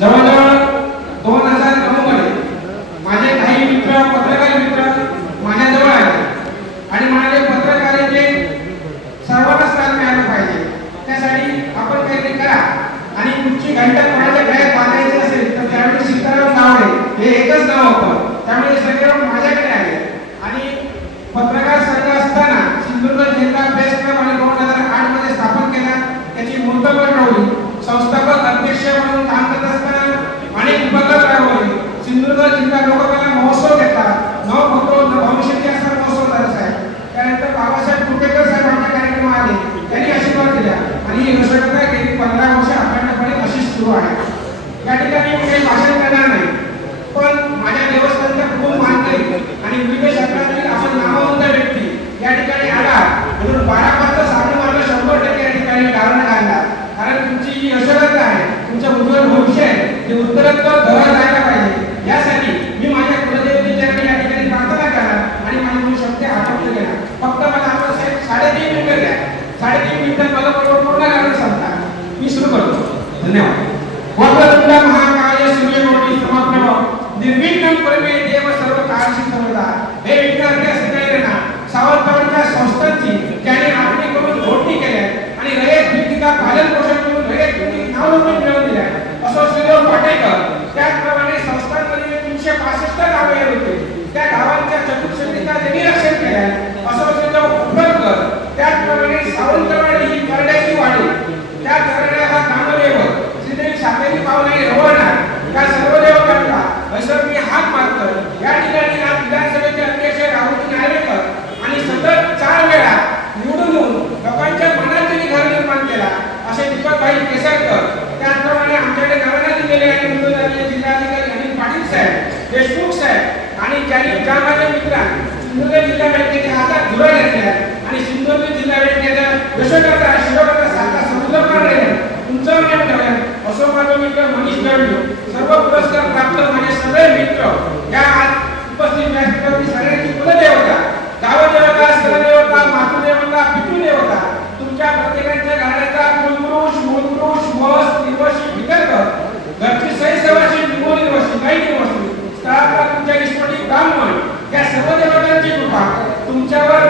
जवळजवळ दोन हजार नऊ माझे काही मित्र पत्रकार मित्र माझ्याजवळ आले. आणि म्हणाले पत्रकारांचे सर्वांना स्थान मिळालं पाहिजे. त्यासाठी आपण काहीतरी करा. आणि तुमची घंटा कोणाच्या गळ्यात बांधायची असेल तर त्यावेळी सीताराम आहे हे एकच नाव होतं. त्यामुळे सगळे माझ्याकडे आले. आणि पत्रकार संघ असताना सिंधुदुर्ग जिल्हा प्रेस आणि दोन हजार आठमध्ये स्थापन केला. त्याची मूर्तपण राहिली संस्था जिंका लोक पहिला महोत्सव घेतला नवमहत्व भविष्याची असणार महोत्सव झाला साहेब त्यानंतर बाबासाहेब कुटेकर साहेब आपले कार्यक्रम आले. त्यांनी आशीर्वाद दिला. आणि ही योजना गेली पंधरा वर्ष अखंडपणे अशी सुरू आहे. या ठिकाणी मी भाषण करणार नाही. पण माझ्या देवस्थानचा खूप मानते आणि विविध क्षेत्रातील असं नामवंत व्यक्ती या ठिकाणी आला म्हणून बारा पाच साधू मार्ग शंभर टक्के या ठिकाणी कारण काढला कारण तुमची ही यशोगत आहे. तुमचं उज्ज्वल भविष्य आहे. ते उत्तरोत्तर धरा जायला पाहिजे. यासाठी मी माझ्या कुलदेवतेच्याकडे या ठिकाणी प्रार्थना करा आणि माझे मी शब्द आठवले गेला फक्त मला आता साहेब साडेतीन मिनिटं द्या. साडेतीन मिनिटात मला बरोबर पूर्ण कारण सांगता. मी सुरू करतो. धन्यवाद. वक्रतुंड महाकाय सूर्यकोटी समप्रभ निर्विघ्न परमे देव सर्व कार्य समर्था हे विघ्न काल माझ्या मित्रांनी सिंधुदुर्ग जिल्हा बँकेच्या हातात धुरा घेतल्या आणि सिंधुदुर्ग जिल्हा बँकेचा यशोकाचा शिरोकाचा सारखा समुद्र पार राहिला तुमचं नाव ठेवलं असं माझा मित्र मनीष गांधी सर्व पुरस्कार प्राप्त तुमच्यावर